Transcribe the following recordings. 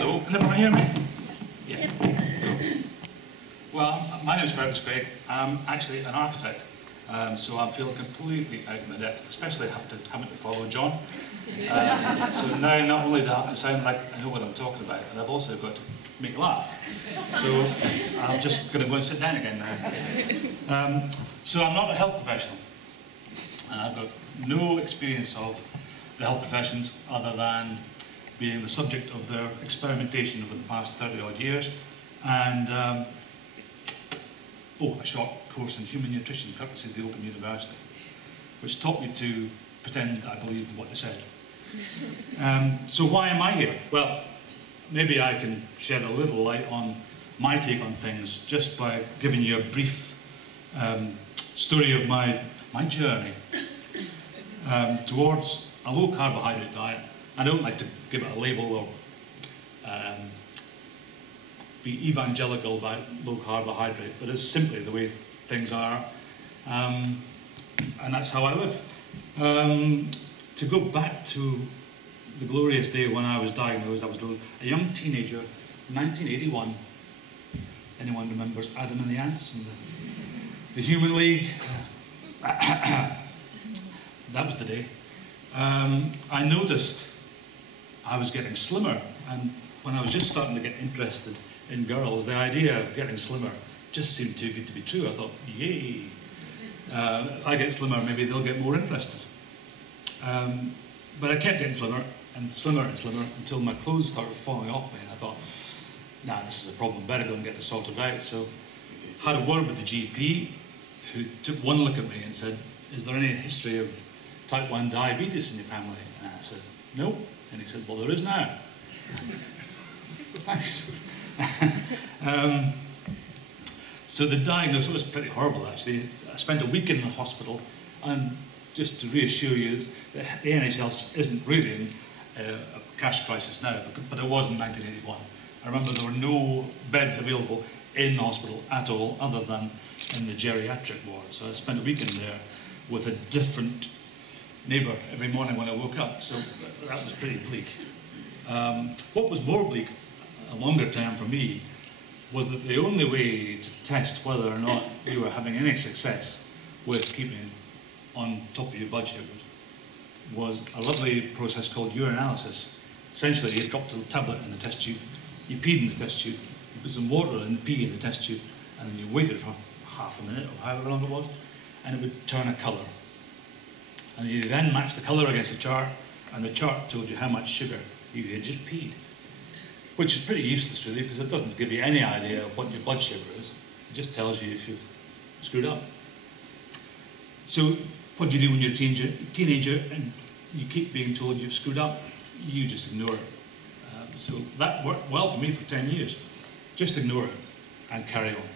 Hello, can everyone hear me? Yeah. Well, my name is Fergus Craig. I'm actually an architect, so I feel completely out of my depth, especially having to follow John. So now not only do I have to sound like I know what I'm talking about, but I've also got to make you laugh. So I'm just going to go and sit down again now. So I'm not a health professional, and I've got no experience of the health professions other than being the subject of their experimentation over the past 30 odd years, and a short course in human nutrition courtesy of the Open University, which taught me to pretend that I believed in what they said. So why am I here? Well, maybe I can shed a little light on my take on things just by giving you a brief story of my journey towards a low carbohydrate diet. I don't like to give it a label or be evangelical about low carbohydrate, but it's simply the way things are, and that's how I live. To go back to the glorious day when I was diagnosed, I was a young teenager, 1981. Anyone remembers Adam and the Ants and the Human League? That was the day. I noticed I was getting slimmer, and when I was just starting to get interested in girls, the idea of getting slimmer just seemed too good to be true. I thought, yay, if I get slimmer, maybe they'll get more interested. But I kept getting slimmer and slimmer and slimmer until my clothes started falling off me, and I thought, nah, this is a problem, better go and get this sorted out. So I had a word with the GP, who took one look at me and said, is there any history of type 1 diabetes in your family? And I said, no. And he said, well, there is now. Thanks. So the diagnosis was pretty horrible, actually. I spent a week in the hospital, and just to reassure you, the NHS isn't really in a cash crisis now, but it was in 1981. I remember there were no beds available in the hospital at all, other than in the geriatric ward. So I spent a week in there with a different neighbour every morning when I woke up, so that was pretty bleak. What was more bleak, a longer term for me, was that the only way to test whether or not you were having any success with keeping on top of your blood sugars was a lovely process called urinalysis. Essentially, you dropped a tablet in the test tube, you peed in the test tube, you put some water in the pee in the test tube, and then you waited for half a minute or however long it was, and it would turn a colour. And you then matched the colour against the chart, and the chart told you how much sugar you had just peed. Which is pretty useless, really, because it doesn't give you any idea of what your blood sugar is. It just tells you if you've screwed up. So what do you do when you're a teenager and you keep being told you've screwed up? You just ignore it. So that worked well for me for 10 years. Just ignore it and carry on.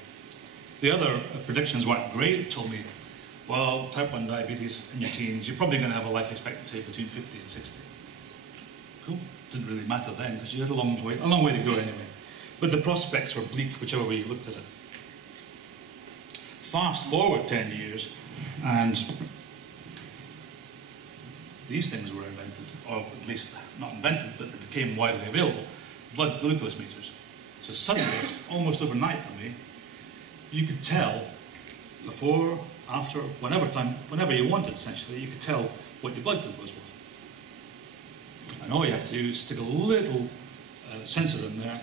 The other predictions weren't great. It told me, well, type 1 diabetes in your teens, you're probably going to have a life expectancy between 50 and 60. Cool. Didn't really matter then, because you had a long way to go anyway. But the prospects were bleak, whichever way you looked at it. Fast forward 10 years, and these things were invented, or at least not invented, but they became widely available. Blood glucose meters. So suddenly, almost overnight for me, you could tell before, after, whenever you wanted, essentially, you could tell what your blood glucose was. And all you have to do is stick a little sensor in there,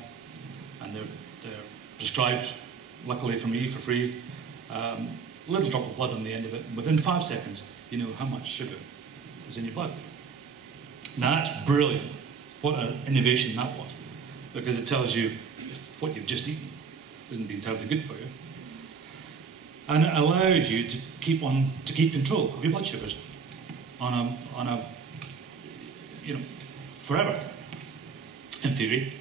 and they're prescribed, luckily for me, for free, a little drop of blood on the end of it, and within 5 seconds, you know how much sugar is in your blood. Now that's brilliant. What an innovation that was, because it tells you if what you've just eaten isn't being terribly good for you. And it allows you to keep control of your blood sugars on a forever, in theory.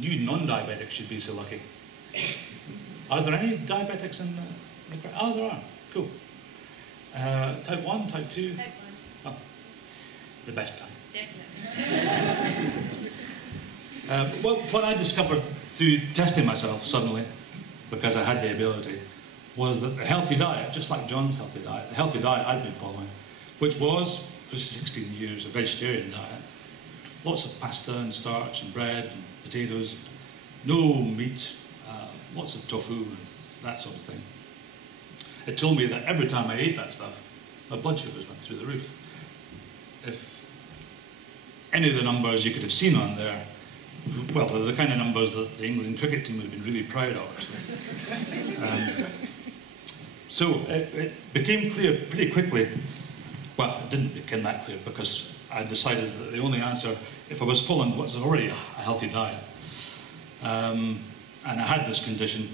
You non-diabetics should be so lucky. Are there any diabetics in the crowd? Oh, there are. Cool. Type 1, type 2? Type 1. Oh, the best type. Definitely. Well, what I discovered through testing myself suddenly, because I had the ability, was that the healthy diet, just like John's healthy diet, the healthy diet I'd been following, which was, for 16 years, a vegetarian diet, lots of pasta and starch and bread and potatoes, no meat, lots of tofu and that sort of thing. It told me that every time I ate that stuff, my blood sugars went through the roof. If any of the numbers you could have seen on there, well, they're the kind of numbers that the England cricket team would have been really proud of. So it became clear pretty quickly. Well, it didn't become that clear because I decided that the only answer, if I was full on what was already a healthy diet, and I had this condition,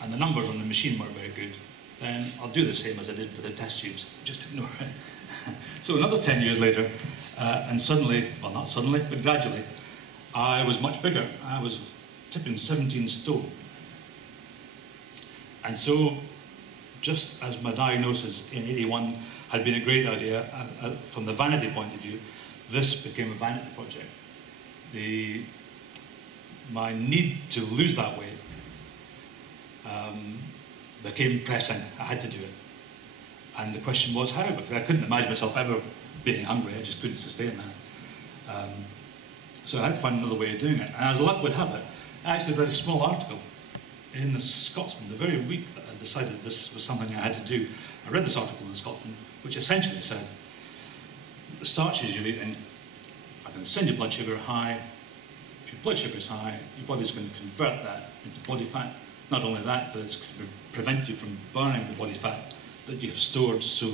and the numbers on the machine weren't very good, then I'll do the same as I did with the test tubes, just ignore it. So another 10 years later, and suddenly, well not suddenly, but gradually, I was much bigger. I was tipping 17 stone. And so, just as my diagnosis in '81 had been a great idea, from the vanity point of view, this became a vanity project. My need to lose that weight became pressing. I had to do it. And the question was how, because I couldn't imagine myself ever being hungry. I just couldn't sustain that. So I had to find another way of doing it. And as luck would have it, I actually read a small article in the Scotsman the very week that I decided this was something I had to do. I read this article in the Scotsman, which essentially said, the starches you're eating are going to send your blood sugar high. If your blood sugar is high, your body's going to convert that into body fat. Not only that, but it's going to prevent you from burning the body fat that you've stored so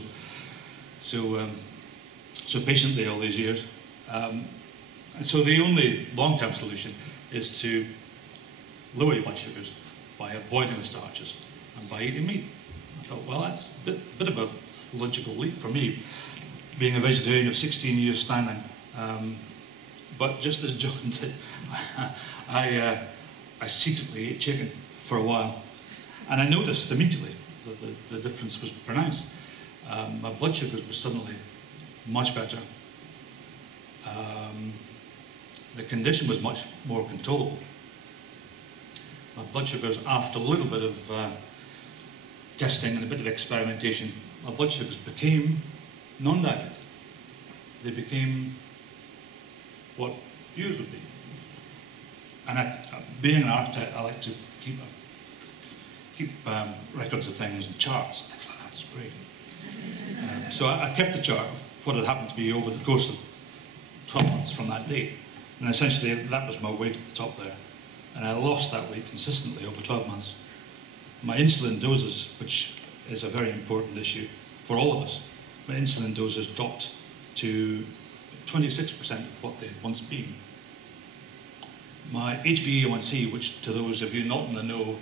patiently all these years. And so the only long-term solution is to lower your blood sugars by avoiding the starches and by eating meat. I thought, well, that's a bit of a logical leap for me, being a vegetarian of 16 years standing. But just as John did, I secretly ate chicken for a while. And I noticed immediately that the difference was pronounced. My blood sugars were suddenly much better. The condition was much more controllable. My blood sugars, after a little bit of testing and a bit of experimentation, my blood sugars became non-diabetic. They became what yours would be. And being an architect, I like to keep records of things and charts and things like that. It's great. So I kept a chart of what had happened to me over the course of 12 months from that date. And essentially that was my weight at the top there. And I lost that weight consistently over 12 months. My insulin doses, which is a very important issue for all of us, my insulin doses dropped to 26% of what they'd once been. My HbA1c, which to those of you not in the know,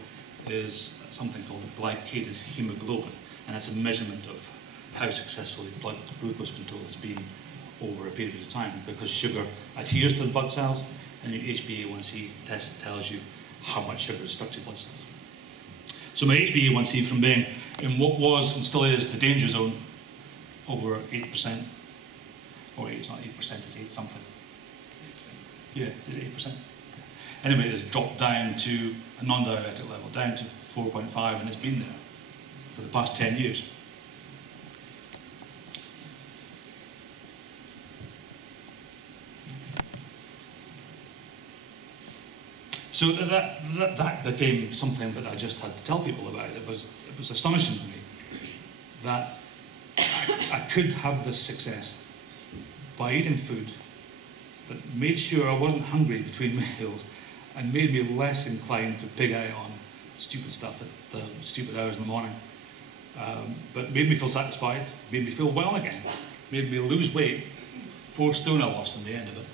is something called glycated hemoglobin, and it's a measurement of how successfully blood glucose control has been over a period of time, because sugar adheres to the blood cells, and your HbA1c test tells you how much sugar is stuck to your blood cells. So my HbA1c, from being in what was and still is the danger zone, over 8%, or it's not 8%, it's 8 something. Yeah, is it 8%? Anyway, it has dropped down to a non-diabetic level, down to 4.5, and it's been there for the past 10 years. So that became something that I just had to tell people about. It was astonishing to me that I could have this success by eating food that made sure I wasn't hungry between meals and made me less inclined to pig out on stupid stuff at the stupid hours in the morning. But made me feel satisfied, made me feel well again, made me lose weight. 4 stone I lost in the end of it.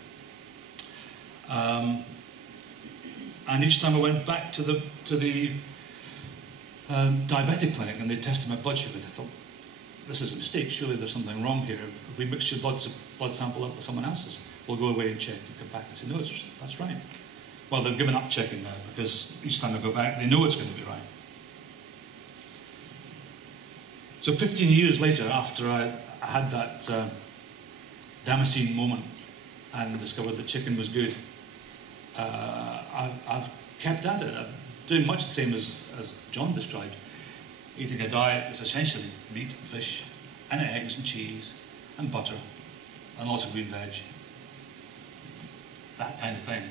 And each time I went back to the diabetic clinic and they tested my blood sugar, they thought, this is a mistake, surely there's something wrong here. If we mix your blood sample up with someone else's, we'll go away and check and come back and say, no, that's right. Well, they've given up checking now because each time I go back, they know it's going to be right. So 15 years later, after I had that Damascene moment and discovered that chicken was good, I've kept at it. I'm doing much the same as John described, eating a diet that's essentially meat and fish and eggs and cheese and butter and lots of green veg. that kind of thing.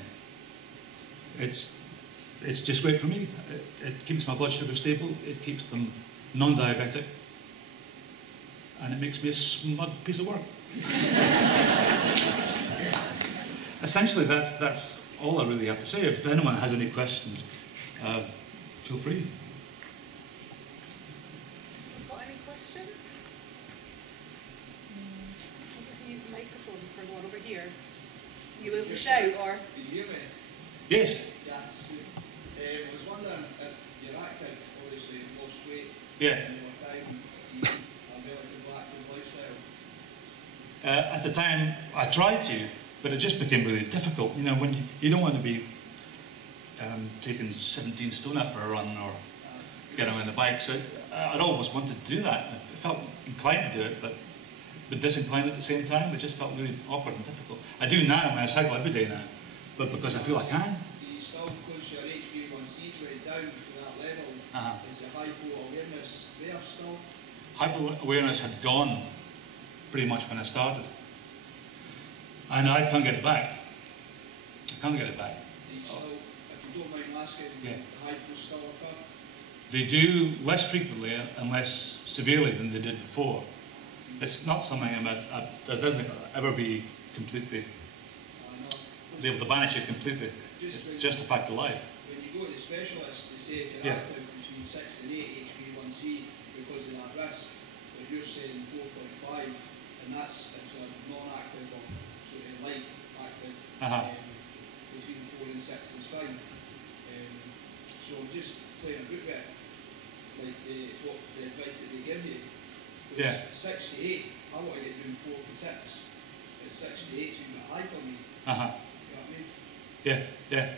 It's just great for me. It keeps my blood sugar stable, it keeps them non-diabetic, and it makes me a smug piece of work. Essentially, that's all I really have to say. If anyone has any questions, feel free. Got any questions? I'm going to use the microphone for one over here. You able to shout, or? Can you hear me? Yes. Yes. I was wondering if you're active, obviously you lost weight. Yeah. In your time, you a relatively active lifestyle. At the time, I tried to, but it just became really difficult. You know, when you don't want to be taking 17 stone out for a run or getting on the bike. So I'd always wanted to do that. I felt inclined to do it, but disinclined at the same time. It just felt really awkward and difficult. I do now. I mean, I cycle every day now, but because I feel I can. Do you still push your HbA1c rate down to that level? Is the hypo-awareness there still? Hypo-awareness had gone pretty much when I started. And I can't get it back. I can't get it back. Do you still, if you don't mind asking, yeah. the hypo still occur? They do less frequently and less severely than they did before. It's not something I don't think I'll ever be completely be able to banish it completely. It's just a fact of life. When you go to the specialist, they say if you're active between 6 and 8 HbA1c because of that risk, but you're saying 4.5, and that's if they're non-active or sort of light active, between 4 and 6 is fine. So I'm just playing a book with like what the advice that they give you. Yeah. 6 to 8, I want to get doing 4 to 6. But 6 to 8 is even high for me. You know what I mean? Yeah, yeah.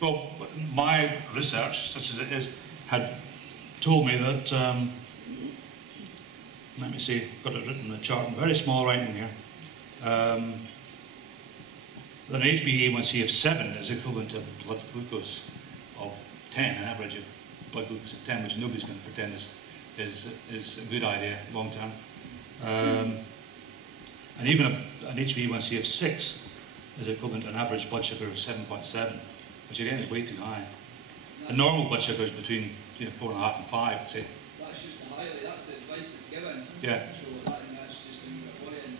Well, my research, such as it is, had told me that, let me see, got it written in the chart in very small writing here, that an HbA1c of 7 is equivalent to blood glucose of 10, an average of blood glucose of 10, which nobody's going to pretend is a good idea long term. And even an HbA1c of 6 is equivalent to an average blood sugar of 7.7, which again is way too high. A normal blood sugar is between 4.5 and 5, say. That's just the highlight, that's the advice that's given. Yeah. So that's just a wee bit worrying.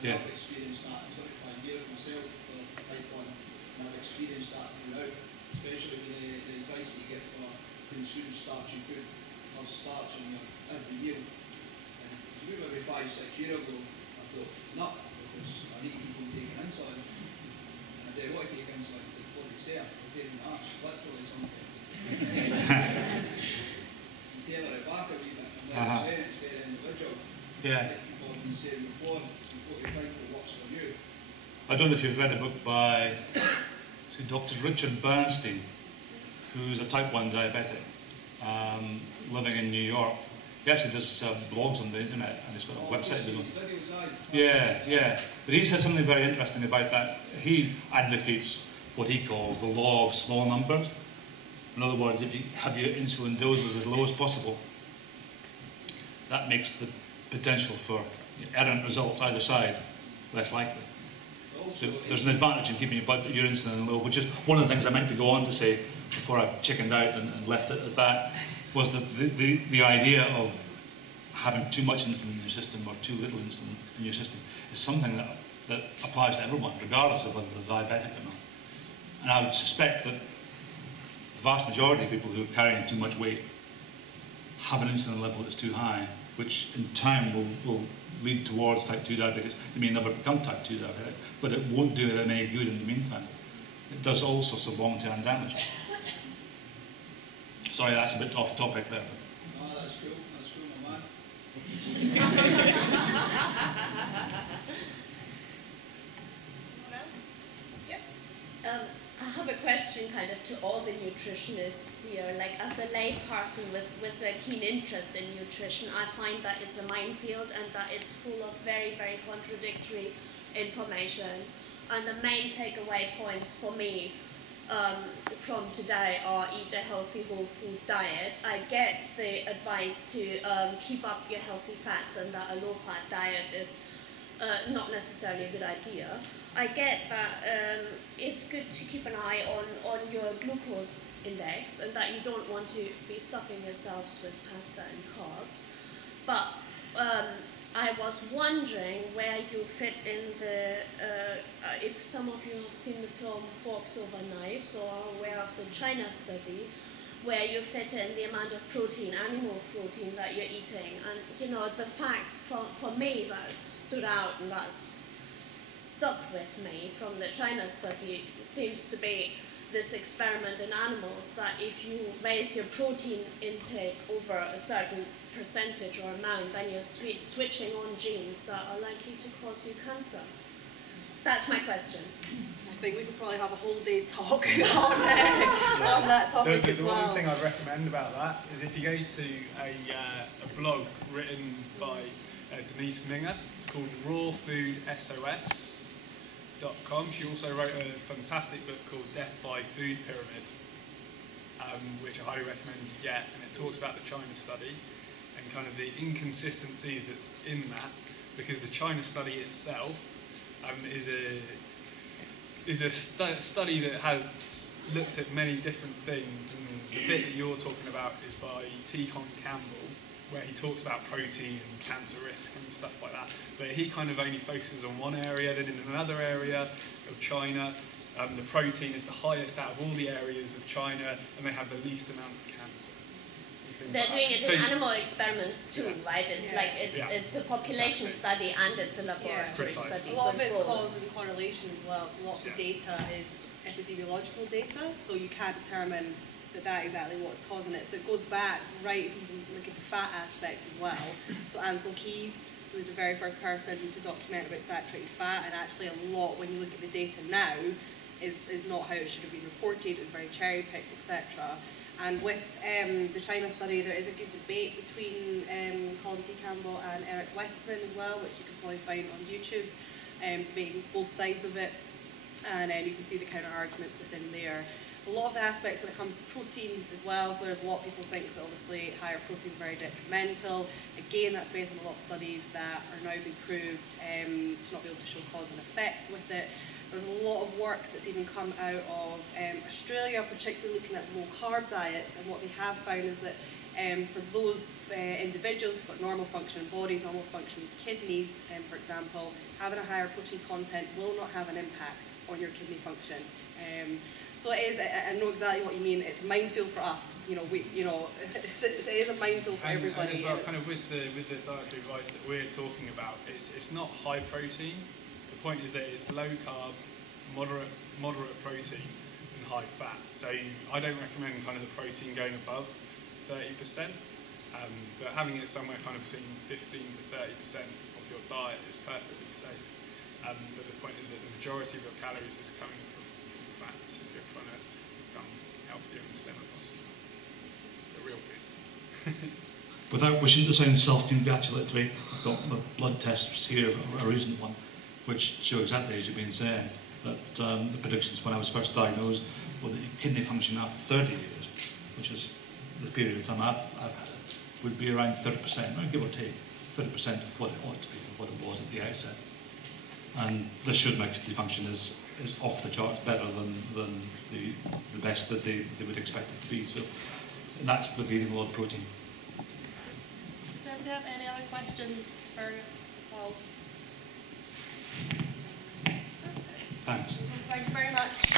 Yeah. I've experienced that in 25 years myself for type 1, and I've experienced that throughout, especially with the advice that you get for consume starchy food or starch in your every meal. And maybe 5-6 years ago, I thought, no, because I need people taking insulin. And if they want to take insulin, they probably say it, it's okay in the arse, literally something. You tailor it back a wee bit, and like I'm saying, it's very individual. Yeah. Like people have been saying before, you've got to find what works for you. I don't know if you've read a book by Dr. Richard Bernstein, who's a type 1 diabetic, living in New York. He actually does blogs on the internet, and he's got a website. Yeah. But he said something very interesting about that. He advocates what he calls the law of small numbers. In other words, if you have your insulin doses as low as possible, that makes the potential for errant results either side less likely. So there's an advantage in keeping your insulin low, which is one of the things I meant to go on to say before I chickened out and left it at that, was the idea of having too much insulin in your system or too little insulin in your system is something that applies to everyone, regardless of whether they're diabetic or not. And I would suspect that the vast majority of people who are carrying too much weight have an insulin level that's too high, which in time will lead towards type 2 diabetes. They may never become type 2 diabetic, but it won't do them any good in the meantime. It does all sorts of long-term damage. Sorry, that's a bit off topic there. No, that's cool, my man. I have a question kind of to all the nutritionists here. Like, as a lay person with a keen interest in nutrition, I find that it's a minefield and that it's full of very, very contradictory information. And the main takeaway points for me from today are eat a healthy whole food diet. I get the advice to keep up your healthy fats and that a low-fat diet is not necessarily a good idea. I get that it's good to keep an eye on your glucose index and that you don't want to be stuffing yourselves with pasta and carbs. But I was wondering where you fit in the, if some of you have seen the film Forks Over Knives or are aware of the China study, where you fit in the amount of protein, animal protein that you're eating. And you know, the fact for me that stood out and that's stuck with me from the China study seems to be this experiment in animals that if you raise your protein intake over a certain percentage or amount, then you're switching on genes that are likely to cause you cancer. That's my question. I think we could probably have a whole day's talk on that topic as well. The one thing I'd recommend about that is if you go to a blog written by Denise Minger, it's called rawfoodsos.com. She also wrote a fantastic book called Death by Food Pyramid, which I highly recommend you get, and it talks about the China study and kind of the inconsistencies that's in that, because the China study itself is a study that has looked at many different things, and the bit that you're talking about is by T. Con Campbell, where he talks about protein and cancer risk and stuff like that. But he kind of only focuses on one area, then in another area of China, the protein is the highest out of all the areas of China, and they have the least amount of cancer. They're doing it in animal experiments too, right? It's like it's a population study and it's a laboratory study. A lot of it's cause and correlation as well. So a lot of the data is epidemiological data, so you can't determine that exactly what's causing it. So it goes back right, look at the fat aspect as well. So Ansel Keys, who was the very first person to document about saturated fat, and actually a lot, when you look at the data now, is not how it should have been reported. It's very cherry-picked, etc. And with the China study, there is a good debate between Colin T. Campbell and Eric Westman as well, which you can probably find on YouTube, debating both sides of it. And you can see the counter-arguments within there. A lot of the aspects when it comes to protein as well, so there's a lot of people think that obviously higher protein is very detrimental. Again, that's based on a lot of studies that are now being proved to not be able to show cause and effect with it. There's a lot of work that's even come out of Australia, particularly looking at low-carb diets, and what they have found is that for those individuals who've got normal functioning bodies, normal functioning kidneys, for example, having a higher protein content will not have an impact on your kidney function. So it is, I know exactly what you mean, it's a minefield for us, it is a minefield for everybody. And as well, kind of with the dietary advice that we're talking about, it's not high protein. The point is that it's low carb, moderate protein and high fat. So I don't recommend kind of the protein going above 30%, but having it somewhere kind of between 15 to 30% of your diet is perfectly safe. But the point is that the majority of your calories is coming from fat if you're trying to become healthier and slimmer possible. The real boost. Without wishing to sound self-congratulatory, I've got my blood tests here, a recent one, which show exactly as you've been saying, that the predictions when I was first diagnosed were that your kidney function after 30 years, which is the period of time I've had it, would be around 30%, give or take, 30% of what it ought to be, or what it was at the outset. And this shows my kidney function is off the charts better than the best that they would expect it to be. So that's with eating a lot of protein. Does anyone have any other questions, Fergus, at all? Thanks. Thank you very much.